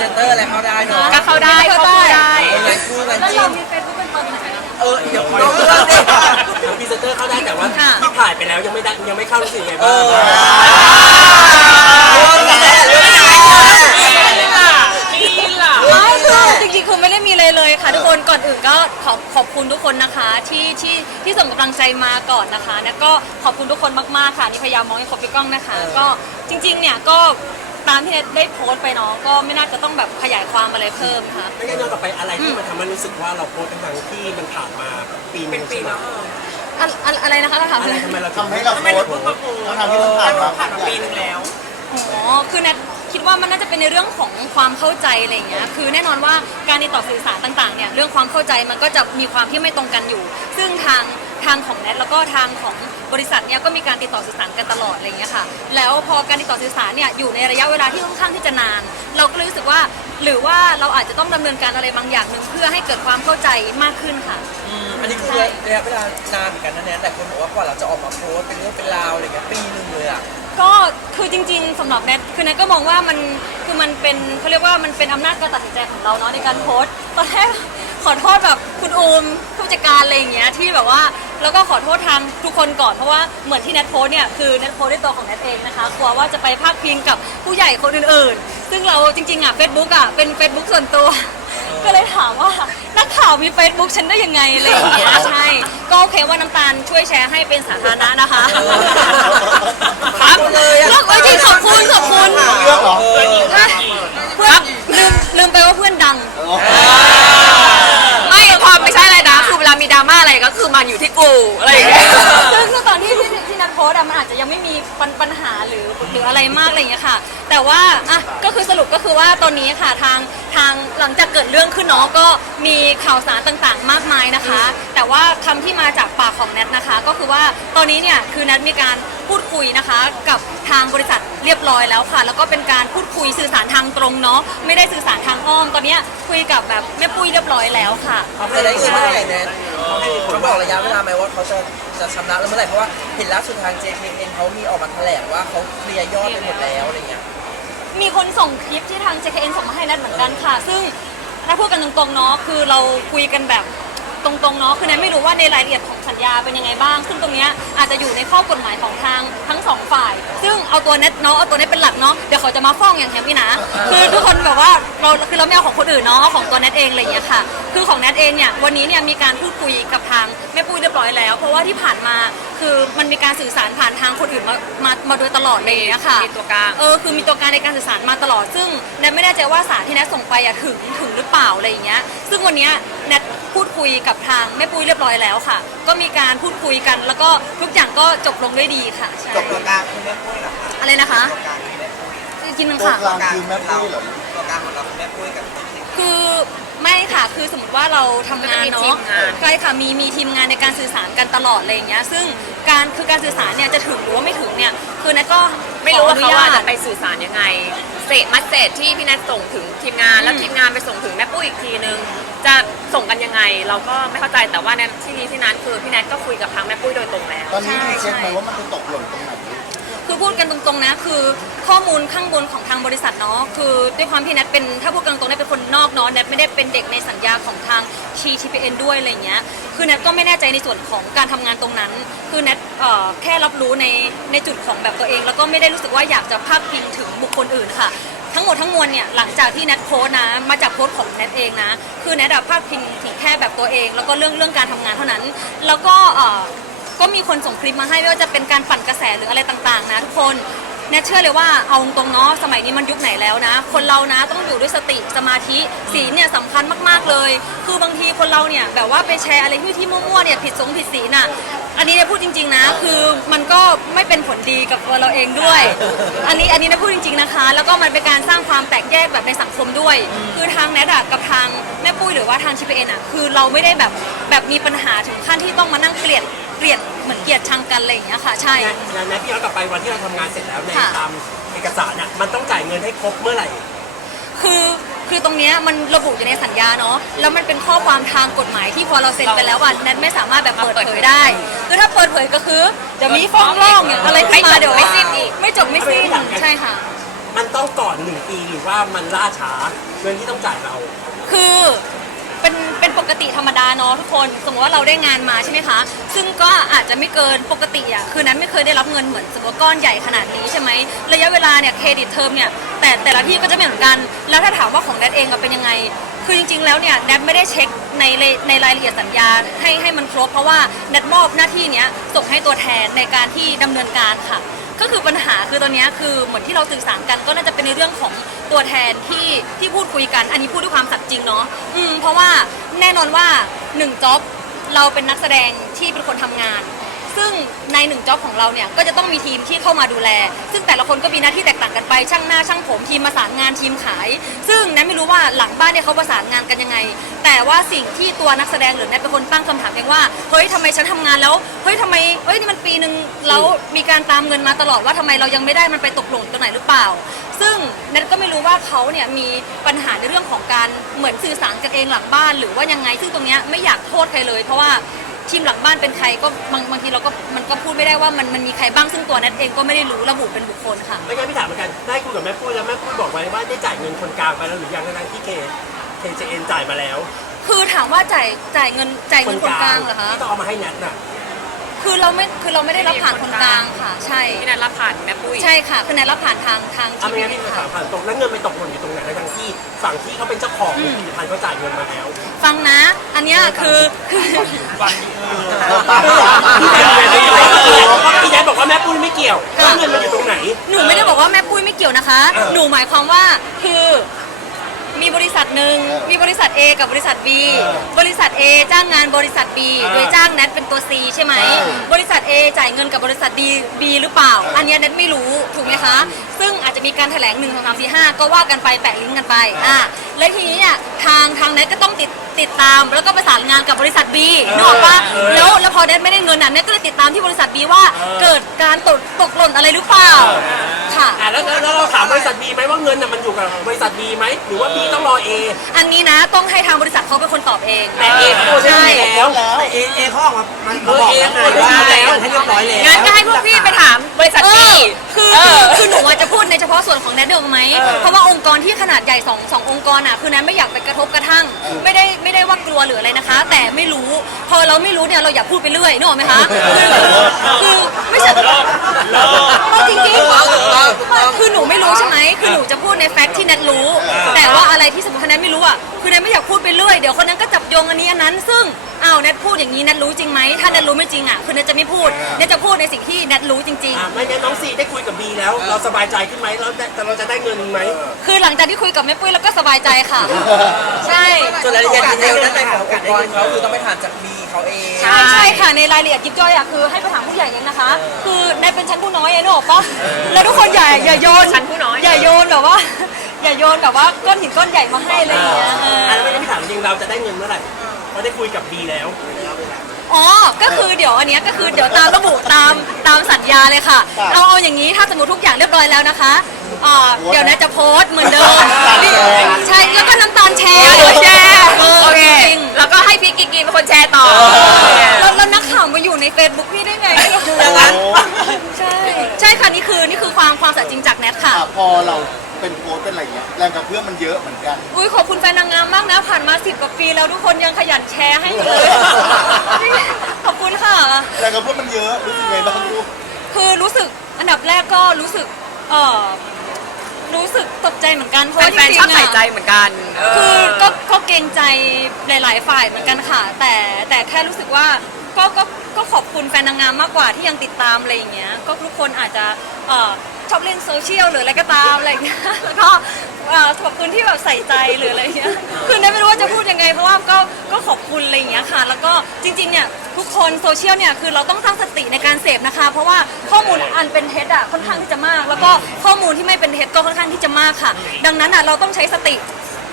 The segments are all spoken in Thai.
เซนเตอร์อะไรเข้าได้เนาะก็เข้าได้เข้าได้เออไงคู่กันแล้วจริเรางมีเฟซบุ๊กเป็นตัวเป็นไหนอะเออเดี๋ยวน้องเลือกดิพรีเซนเตอร์เข้าได้แต่ว่าค่ะที่ถ่ายไปแล้วยังไม่ได้ยังไม่เข้ารู้สึกไงเอบ้างอเรื่องนี้เรื่องนี้ไม่คือจริงๆคือไม่ได้มีเลยเลยค่ะ ทุกคนก่อนอื่นก็ขอขอบคุณทุกคนนะคะ ที่ที่ที่ส่งกำลังใจมาก่อนนะคะแล้วก็ขอบคุณทุกคนมากๆค่ะนี่พยายามมองให้ครบพี่ก้องนะคะ ก็จริง ๆ เนี่ยก็ ตามที่เน็ตได้โพสต์ไปเนาะก็ไม่น่าจะต้องแบบขยายความอะไรเพิ่มค่ะ ไม่ได้ย้อนกลับไปอะไรที่มันทำให้รู้สึกว่าเราโพสต์ทั้งๆที่มันผ่านมาปีหนึงใช่ไหมอะอะอะไรนะคะเราถามอะอะไรไร ทำไมเราถึงทำให้เราโพสต์เราทำให้มันผ่านมาผ่านมาปีนึงแล้ว อ๋อ คือแนทคิดว่ามันน่าจะเป็นในเรื่องของความเข้าใจอะไรอย่างเงี้ย คือแน่นอนว่าการติดต่อสื่อสารต่างๆเนี่ย เรื่องความเข้าใจมันก็จะมีความที่ไม่ตรงกันอยู่ ซึ่งทาง ทางของแนทแล้วก็ทางของบริษัทเนี่ยก็มีการติดต่อสื่อสารกันตลอดอะไรอย่างเงี้ยค่ะ แล้วพอการติดต่อสื่อสารเนี่ยอยู่ในระยะเวลาที่ค่อนข้างที่จะนาน เราก็เลยรู้สึกว่า หรือว่าเราอาจจะต้องดำเนินการอะไรบางอย่างหนึ่งเพื่อให้เกิดความเข้าใจมากขึ้นค่ะ อืมอันนี้คือระยะเวลานานเหมือนกันนะเนี่ยแต่คนบอกว่ากว่าเราจะออกมาโพสต์เป็นเรื่องเป็นราวอะไรอย่างเงี้ยปีหนึงเลยอะ ก็คือจริง ๆสำหรับแนทคือแนทก็มองว่ามันคือมันเป็นเขาเรียกว่ามันเป็นอำนาจการตัดสินใจของเราเนาะในการโพสต์ตอนแรกขอโทษแบบคุณอูมผู้จัดการอะไรอย่างเงี้ยที่แบบว่าแล้วก็ขอโทษทางทุกคนก่อนเพราะว่าเหมือนที่แนทโพสต์เนี่ยคือแนทโพสต์ด้วยตัวของแนทเองนะคะกลัวว่าจะไปพาดพิงกับผู้ใหญ่คนอื่นๆ ซึ่งเราจริงๆอะเฟซบุ๊กอะเป็นเฟซบุ๊กส่วนตัว ก็เลยถามว่า นักข่าวมีเฟซบุ๊กฉันได้ยังไงอะไรอย่างเงี้ยใช่ก็โอเคว่าน้ำตาลช่วยแชร์ให้เป็นสาธารณะนะคะครับแล้วก็จริงขอบคุณขอบคุณเลือกเหรอฮะเพื่อนลืมลืมไปว่าเพื่อนดัง ไม่ความไม่ใช่อะไรนะคือเวลามีดราม่าอะไรก็คือมันอยู่ที่กูอะไรอย่างเงี้ย ซึ่งซึ่งตอนที่ที่ที่นัดโพสต์อะมันอาจจะยังไม่มีปัญปัญหาหรือหรืออะไรมากอะไรอย่างเงี้ยค่ะ แต่ว่าอะ ก็คือสรุปก็คือว่าตอนนี้ค่ะทางทางหลังจากเกิดเรื่องขึ้นเนาะก็มีข่าวสารต่างๆ มากมายนะคะ แต่ว่าคำที่มาจากปากของแนทนะคะ ก็คือว่าตอนนี้เนี่ยคือแนทมีการพูดคุยนะคะ กับทางบริษัทเรียบร้อยแล้วค่ะ แล้วก็เป็นการพูดคุยสื่อสารทางตรงเนาะไม่ได้สื่อสารทางอ้อม ตอนเนี้ยคุยกับแบบแม่ปุ้ยเรียบร้อยแล้วค่ะจะได้เงินเมื่อไหร่แนทเขาบอกระยะเวลาไหมว่าเขาจะจะชำระแล้วเมื่อไหร่เพราะว่าเห็นล่าสุดทาง JKN เขามีออกมาแถลงว่าเขาเคลียร์ยอดไปหมดแล้วอะไรเงี้ย มีคนส่งคลิปที่ทาง JKN ส่งมาให้นัดเหมือนกันค่ะ ซึ่งถ้าพูดกันตรงๆเนาะคือเราคุยกันแบบตรงๆเนาะคือนัทไม่รู้ว่าในรายละเอียดของ สัญญาเป็นยังไงบ้าง ซึ่งตรงเนี้ยอาจจะอยู่ในข้อกฎหมายของทางทั้งสองฝ่าย ซึ่งเอาตัวเน็ตเนาะเอาตัวเน็ตเป็นหลักเนาะเดี๋ยวเขาจะมาฟ้องอย่างแฮปปี้นะคือทุกคนแบบว่าเราคือเราไม่เอาของคนอื่นเนาะเอาของตัวเน็ตเองอะไรอย่างเงี้ยค่ะ คือของเน็ตเองเนี่ยวันนี้เนี่ยมีการพูดคุยกับทางแม่ปุ้ยเรียบร้อยแล้ว เพราะว่าที่ผ่านมาคือมันมีการสื่อสารผ่านทางคนอื่นมามามาโดยตลอดเลยอย่างเงี้ยค่ะมีตัวกลางเออคือมีตัวการในการสื่อสารมาตลอด ซึ่งแนทไม่แน่ใจว่าสารที่แนทส่งไปอะถึงถึงหรือเปล่าอะไรอย่างเงี้ยซึ่งวันเนี้ย แนทพูดคุยกับทางแม่ปุ้ยเรียบร้อยแล้วค่ะ ก็มีการพูดคุยกัน แล้วก็ทุกอย่างก็จบลงด้วยดีค่ะใช่จบตัวกลางคือแม่ปุ้ยเหรออะไรนะคะอีกทีนึงตัวค่ะกลางคือแม่ปุ้ยเหรอ ตัวกลางของเราแม่ปุ้ยกับคือ ไม่ค่ะ คือสมมติว่าเราทำงานก็จะมีทีเนาะมงาน ใช่ค่ะ มีมีทีมงานในการสื่อสารกันตลอดอะไรอย่างเงี้ย ซึ่งการคือการสื่อสารเนี่ยจะถึงหรือว่าไม่ถึงเนี่ย คือแนทก็ไม่รู้ว่าเขาขอว่าอนุญจะไปสื่อสารยังไงเศษมัสเศษที่พี่แนทส่งถึงทีมงาน แล้วทีมงานไปส่งถึงแม่ปุ้ยอีกทีนึง จะส่งกันยังไง เราก็ไม่เข้าใจแต่ว่าในที่นี้ที่นั้นคือพี่แนทก็คุยกับทางแม่ปุ้ยโดยตรงแล้ว ตอนนี้มีเช็คไหมว่ามันไปตกหล่นตรงไหนคือ พูดกันตรงๆนะ คือข้อมูลข้างบนของทางบริษัทเนาะคือด้วยความที่แนทเป็นถ้าพูดกันตรงๆแนทเป็นคนนอกเนาะแนทไม่ได้เป็นเด็กในสัญญาของทางชีทีพีเอ็นด้วยอะไรเงี้ยคือแนทก็ไม่แน่ใจในส่วนของการทำงานตรงนั้น คือแนทแค่รับรู้ในในจุดของแบบตัวเอง แล้วก็ไม่ได้รู้สึกว่าอยากจะพาดพิงถึงบุคคลอื่นค่ะทั้งหมดทั้งมวลเนี่ยหลังจากที่แนทโพส์นะมาจากโพส์ของแนทเองนะ คือแนทอะพาดพิงถึงแค่แบบตัวเอง แล้วก็เรื่องเรื่องการทำงานเท่านั้น แล้วก็ ก็มีคนส่งคลิปมาให้ไม่ว่าจะเป็นการปั่นกระแสหรืออะไรต่างๆ นะทุกคนแนทเชื่อเลยว่าเอาตรงเนาะสมัยนี้มันยุคไหนแล้วนะ คนเรานะต้องอยู่ด้วยสติสมาธิศีลเนี่ยสำคัญมากๆเลย คือบางทีคนเราเนี่ยแบบว่าไปแชร์อะไรที่ที่มั่วๆเนี่ยผิดสงผิดศีลน่ะ อันนี้เนี่ยพูดจริง ๆนะ คือมันก็ไม่เป็นผลดีกับตัวเราเองด้วย อันนี้อันนี้นะพูดจริง ๆนะคะ แล้วก็มันเป็นการสร้างความแตกแยกแบบในสังคมด้วย คือทางแนทอะกับทางแม่ปุ้ยหรือว่าทางชิปเอ็นอะคือเราไม่ได้แบบแบบมีปัญหาถึงขั้นที่ต้องมานั่งเกลียดเกลียดเหมือนเกลียดชังกันอะไรอย่างเงี้ยค่ะ ใช่ งานแนทที่ย้อนกลับไปวันที่เราทำงานเสร็จแล้วในค่ะ ตามเอกสารน่ะมันต้องจ่ายเงินให้ครบเมื่อไหร่ คือ คือตรงเนี้ยมันระบุอยู่ในสัญญาเนาะแล้วมันเป็นข้อความทางกฎหมายที่พอเราเซ็นไปแล้วอะแนทไม่สามารถแบบเปิดเผยได้คือถ้าเปิดเผยก็คือเดี๋ยวมีฟ้องร้องอย่างอะไรขึ้นมาเดี๋ยวไม่สิ้นอีกไม่จบไม่สิ้นใช่ค่ะ มันต้องก่อนหนึ่งปีหรือว่ามันล่าช้าเงินที่ต้องจ่ายเรา คือ เป็นปกติธรรมดาเนาะทุกคน สมมติว่าเราได้งานมาใช่ไหมคะ ซึ่งก็อาจจะไม่เกินปกติอะคือนั้นไม่เคยได้รับเงินเหมือนสมมติว่าก้อนใหญ่ขนาดนี้ใช่ไหมระยะเวลาเนี่ยเครดิตเทอมเนี่ยแต่แต่ละที่ก็จะไม่เหมือนกัน แล้วถ้าถามว่าของแดดเองอะเป็นยังไง คือจริง ๆ แล้วเนี่ยแนทไม่ได้เช็คในในรายละเอียดสัญญาให้ให้มันครบเพราะว่าแนทมอบหน้าที่เนี้ยส่งให้ตัวแทนในการที่ดำเนินการค่ะ ก็คือปัญหาคือตอนนี้คือเหมือนที่เราสื่อสารกันก็น่าจะเป็นในเรื่องของตัวแทนที่ที่พูดคุยกัน อันนี้พูดด้วยความสัตย์จริงเนาะอืมเพราะว่าแน่นอนว่าหนึ่งจ็อบเราเป็นนักแสดงที่เป็นคนทำงาน ซึ่งในหนึ่งจ็อบของเราเนี่ยก็จะต้องมีทีมที่เข้ามาดูแล ซึ่งแต่ละคนก็มีหน้าที่แตกต่างกันไป ช่างหน้าช่างผมทีมประสานงานทีมขาย ซึ่งแนทไม่รู้ว่าหลังบ้านเนี่ยเขาประสานงานกันยังไง แต่ว่าสิ่งที่ตัวนักแสดงหรือแนทเป็นคนตั้งคำถามเองว่าเฮ้ยทำไมฉันทำงานแล้วเฮ้ยทำไมเฮ้ยนี่มันปีหนึ่งแล้วมีการตามเงินมาตลอดว่าทำไมเรายังไม่ได้มันไปตกหล่นตรงไหนหรือเปล่า ซึ่งแนทก็ไม่รู้ว่าเขาเนี่ยมีปัญหาในเรื่องของการเหมือนสื่อสารกันเองหลังบ้านหรือว่ายังไงซึ่งตรงเนี้ยไม่อยากโทษใครเลย เพราะว่า ทีมหลังบ้านเป็นใครก็บางบางทีเราก็มันก็พูดไม่ได้ว่ามันมันมีใครบ้างซึ่งตัวแนทเองก็ไม่ได้รู้ระบุเป็นบุคคลค่ะ ไม่งั้นพี่ถามเหมือนกันได้คุยกับแม่ปุ้ยแล้วแม่ปุ้ยบอกไว้ว่าได้จ่ายเงินคนกลางไปแล้วหรือยังทั้งๆที่เคเคเจเอ็นจ่ายมาแล้วคือถามว่าจ่ายจ่ายเงินจ่ายเงินคนกลางเหรอคะ ที่ต้องเอามาให้แนทน่ะ คือเราไม่คือเราไม่ได้รับผ่านคนกลางค่ะ ใช่พี่แนทรับผ่านแม่ปุ้ยใช่ค่ะคือแนทรับผ่านทางทางอะทีไม่งั้นวีพี่ค่ะ ถามผ่านตรงแล้วเงินไปตกหล่นอยู่ตรงไหนทั้งที่ฝั่งที่เขาเป็นเจ้าของผลิตภัณฑ์เขาจ่ายเงินมาแล้ว ฟังนะ อันเนี้ยคือคือ พี่แนทบอกว่าแม่ปุ้ยไม่เกี่ยวแล้วเงินมันอยู่ตรงไหน หนูไม่ได้บอกว่าแม่ปุ้ยไม่เกี่ยวนะคะหนูหมายความว่าคือ มีบริษัทหนึ่งมีบริษัท A กับบริษัท B บริษัท A จ้างงานบริษัท B อ่าโดยจ้างแนทเป็นตัว C ใช่ไหมบริษัท A จ่ายเงินกับบริษัท D B หรือเปล่า อันเนี้ยแนทไม่รู้ถูกไหมคะ ซึ่งอาจจะมีการแถลง1 2 3 4 5ก็ว่ากันไปแปะลิงก์กันไปอ่าแล้วทีนี้เนี่ยทางทางแนทก็ต้องติดติดตาม แล้วก็ประสานงานกับบริษัท B นึกออกปะแล้วแล้วพอแนทไม่ได้เงินน่ะแนทก็เลยติดตามที่บริษัท B ว่าเกิดการตกตกหล่นอะไรหรือเปล่า ค่ะ อะแล้วแล้วแล้วเราถามบริษัทบีไหมว่าเงินน่ะมันอยู่กับบริษัทบีไหมหรือว่าบีต้องรอเออันนี้นะต้องให้ทางบริษัทเขาเป็นคนตอบเอง แต่เอโอนให้ใช่บีแล้ว แต่เอเอเขาออกมามันบอกแล้วไงใช่ว่าให้เรียบร้อยแล้วงั้นก็ให้พวกพี่ไปถามบริษัทเอพี่อคือเอคืออ คือหนูอาจจะพูดในเฉพาะส่วนของแนทเดิมไหม เพราะว่าองค์กรที่ขนาดใหญ่สองสององค์กรอะคือแนทไม่อยากไปกระทบกระทั่ง ไม่ได้ไม่ได้ว่ากลัวหรืออะไรนะคะ แต่ไม่รู้ พอเราไม่รู้เนี่ยเราอย่าพูดไปเรื่อยนึกออกไหมคะคือคือไม่ใช่เอาจริงๆคือหนูไม่รู้ใช่ไหมคือหนูจะพูดในแฟกต์ที่แนทรู้ แต่ว่าอะไรที่สมมติถ้าแนทไม่รู้อะ คือแนทไม่อยากพูดไปเรื่อย เดี๋ยวคนนั้นก็จับโยงอันนี้อันนั้น ซึ่ง อ้าวแนทพูดอย่างนี้แนทรู้จริงไหมถ้าแนทรู้ไม่จริงอะคือแนทจะไม่พูดแนทจะพูดในสิ่งที่แนทรู้จริงๆอะไม่งั้นน้องซีได้คุยกับบีแล้ว เราสบายใจขึ้นไหมเราได้แต่เราจะได้เงินไหมคือหลังจากที่คุยกับแม่ปุ้ยแล้วก็สบายใจค่ะ ใช่ ส่วนรายละเอียดดีเทลด้านในขององค์กรเขาคือต้องไปถามจากบีเขาเอง ใช่ใช่ค่ะในรายละเอียดยิบย่อยอะคือให้ไปถามผู้ใหญ่เองนะคะ คือในเป็นชั้นผู้น้อยเองนึกออกปะแล้วทุกคนอย่าอย่าโยนชั้นผู้น้อยอย่าโยนแบบว่า อย่าโยนแบบว่าก้อนหินก้อนใหญ่มาให้อะไรอย่างเงี้ยเอออะแล้วไม่งั้นพี่ถามจริงเราจะได้เงินเมื่อไหร่ เพราะได้คุยกับบีแล้ว อ๋อ ก็คือเดี๋ยวอันเนี้ยก็คือเดี๋ยวตามระบุตามตามสัญญาเลยค่ะเอาเอาอย่างนี้ถ้าสมมติทุกอย่างเรียบร้อยแล้วนะคะอ่าเดี๋ยวนะจะโพสต์เหมือนเดิมนี่ใช่แล้วก็น้ำตาลแชร์โอเคเออโอเคจริงแล้วก็ให้พี่กิกกีเป็นคนแชร์ต่อแล้วแล้วนักข่าวมาอยู่ใน Facebook พี่ได้ไงอย่างนั้นใช่ใช่ค่ะนี่คือนี่คือความความสัตย์จริงจากแนทค่ะ อะพอเรา เป็นโค้ชเป็นอะไรเงี้ยแรงกระเพื่อมมันเยอะเหมือนกัน อุ้ยขอบคุณแฟนนางงามมากนะ ผ่านมาสิบกว่าปีแล้วทุกคนยังขยันแชร์ให้อยู่เลย ขอบคุณค่ะ แรงกระเพื่อมมันเยอะรู้สึกไงบ้างลูกคือรู้สึกอันดับแรกก็รู้สึกเออรู้สึกตกใจเหมือนกันเพราะว่าจแฟนริๆชอบงๆใส่อะใจเหมือนกันเออคือก็ก็เกรงใจหลาย ๆ ฝ่ายเหมือนกันค่ะ แต่แต่แค่รู้สึกว่าก็ก็ก็ขอบคุณแฟนนางงามมากกว่าที่ยังติดตามอะไรอย่างเงี้ยก็ทุกคนอาจจะเอ่อ ชอบเล่นโซเชียลหรืออะไรก็ตามอะไรอย่างเงี้ยแล้วก็เอ่อขอบคุณที่แบบใส่ใจหรืออะไรอย่างเงี้ยคือเนี่ยไม่รู้ว่าจะพูดยังไงเพราะว่าก็ก็ขอบคุณอะไรอย่างเงี้ยค่ะ แล้วก็จริงๆเนี่ยทุกคนโซเชียลเนี่ยคือเราต้องตั้งสติในการเสพนะคะ เพราะว่าข้อมูลอันเป็นเท็จอะค่อนข้างที่จะมาก แล้วก็ข้อมูลที่ไม่เป็นเท็จก็ค่อนข้างที่จะมากค่ะ ดังนั้นอะเราต้องใช้สติ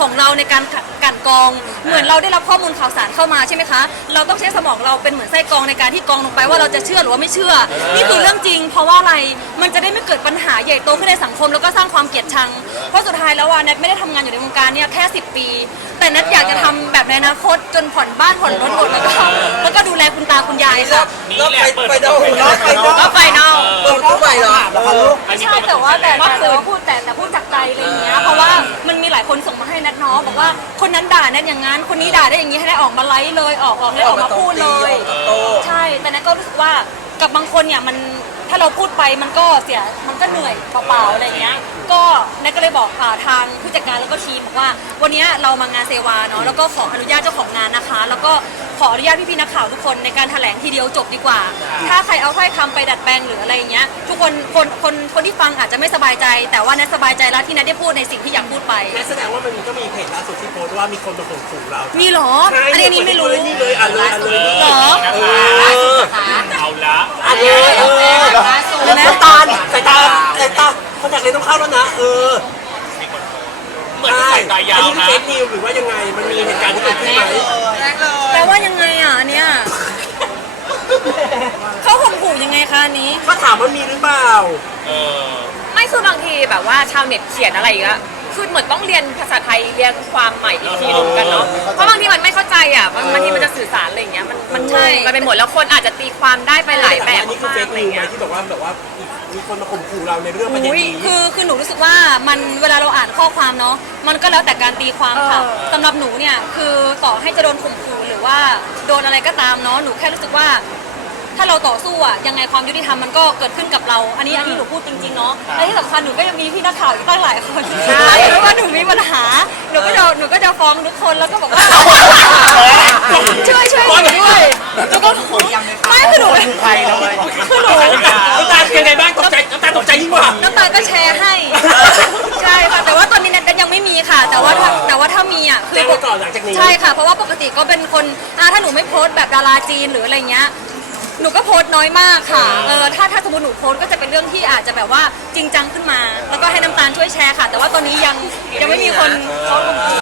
ของเราในการกลันกรอง เหมือนเราได้รับข้อมูลข่าวสารเข้ามาใช่ไหมคะ เราต้องใช้สมองเราเป็นเหมือนไส้กรองในการที่กรองลงไปว่าเราจะเชื่อหรือว่าไม่เชื่อ นี่คือเรื่องจริง เพราะว่าอะไร มันจะได้ไม่เกิดปัญหาใหญ่โตขึ้นในสังคม แล้วก็สร้างความเกลียดชัง เพราะสุดท้ายแล้วว่าแนทไม่ได้ทำงานอยู่ในวงการเนี่ยแค่ 10 ปี แต่แนทอยากจะทำแบบในอนาคตจนผ่อนบ้านผ่อนรถหมดแล้วก็แล้วก็ดูแลคุณตาคุณยายรอบรอบไฟไฟดอลรอบไฟดอลก็ไฟนอลเปิดเข้าไปเหรอไม่ใช่แต่ว่าแต่แต่แต่ว่าพูดแต่แต่พูดจากใจอะไรอย่างเงี้ยเพราะว่ามันมีหลายคนส่งมาให้แนทเนาะบอกว่าคนนั้นด่าแนทอย่างนั้นคนนี้ด่าได้อย่างนี้ให้ได้ออกมาไลฟ์เลยออกออกให้ออกมาพูดเลย ออกมาโต้ ใช่แต่แนทก็รู้สึกว่ากับบางคนเนี่ยมัน ถ้าเราพูดไปมันก็เสียมันก็เหนื่อยเปล่าๆอะไรอย่างเงี้ย ก็แนทก็เลยบอกอ่าทางผู้จัดการแล้วก็ทีมบอกว่า วันนี้เรามางานเซวาเนาะแล้วก็ขออนุญาตเจ้าของงานนะคะ แล้วก็ขออนุญาตพี่ๆนักข่าวทุกคนในการแถลงทีเดียวจบดีกว่า ถ้าใครเอาถ้อยคำไปดัดแปลงหรืออะไรอย่างเงี้ย ทุกคนคนคนคนที่ฟังอาจจะไม่สบายใจ แต่ว่าแนทสบายใจแล้วที่แนทได้พูดในสิ่งที่อยากพูดไป งั้นแสดงว่ามันก็มีเพจล่าสุดที่โพสต์ว่ามีคนมาข่มขู่เรามีเหรอใช่อันนี้อันนี้ไม่รู้ นี่เลยอ่านเลยอ่านเลยเหรอ เออ เอาละอันนี้เออสายตาสายตาสายตาคนอยากเรียนต้องเข้าแล้วนะ เออเหมือนจะใส่ตายาวอันนี้นะเฟซนิวหรือว่ายังไง มันมีเหตุการณ์ที่เกิดขึ้นไหมแปลว่ายังไงอะอันเนี่ยเขาข่มขู่ยังไงคะอันนี้ก็ถามว่ามีหรือเปล่า เออ ไม่คือบางทีแบบว่าชาวเน็ตเขียนอะไรก็ คือเหมือนต้องเรียนภาษาไทยเรียนความใหม่อีกทีหนึงกันเนาะเพราะบางทีมันไม่เข้าใจอะบางบางทีมันจะสื่อสารอะไรอย่างเงี้ยมันมันใช่มันเป็นหมดแล้วคนอาจจะตีความได้ไปหลายแบบอันนี้คือมาเฟกซๆอะไรนิวไหมเงี้ย ที่บอกว่าแบบว่ามีคนมาข่มขู่เราในเรื่องประเด็นอุ้ยนี้ คือคือหนูรู้สึกว่ามันเวลาเราอ่านข้อความเนาะมันก็แล้วแต่การตีความค่ะเออ สำหรับหนูเนี่ยคือต่อให้จะโดนข่มขู่หรือว่าโดนอะไรก็ตามเนาะหนูแค่รู้สึกว่า ถ้าเราต่อสู้อะยังไงความยุติธรรมมันก็เกิดขึ้นกับเรา อันนี้อันนี้หนูพูดจริงๆเนาะและที่สำคัญหนูก็ยังมีพี่นักข่าวอีกตั้งหลายคนถ้าเกิดว่าหนูมีปัญหาหนูก็จะหนูก็จะฟ้องทุกคนแล้วก็บอกว่าช่วยช่วยหนูด้วยหนูก็ไม่คือหนูคือหนูน้ำตาเป็นไงบ้างตกใจน้ำตาตกใจยิ่งกว่าน้ำตาลก็แชร์ให้ใช่ค่ะแต่ว่าตอนนี้นัทยังไม่มีค่ะ แต่ว่าถ้าแต่ว่าถ้ามีอะคืแจ้งไว้ก่อนหลังจากนี้ใช่ค่ะเพราะว่าปกติก็เป็นคนอ่าถ้าหนูไม่โพสต์แบบดาราจีนหรืออะไรเงี้ย หนูก็โพสต์น้อยมากค่ะ เออ ถ้าถ้าสมมติหนูโพสต์ก็จะเป็นเรื่องที่อาจจะแบบว่าจริงจังขึ้นมา แล้วก็ให้น้ำตาลช่วยแชร์ค่ะ แต่ว่าตอนนี้ยังยังไม่มีคนเขา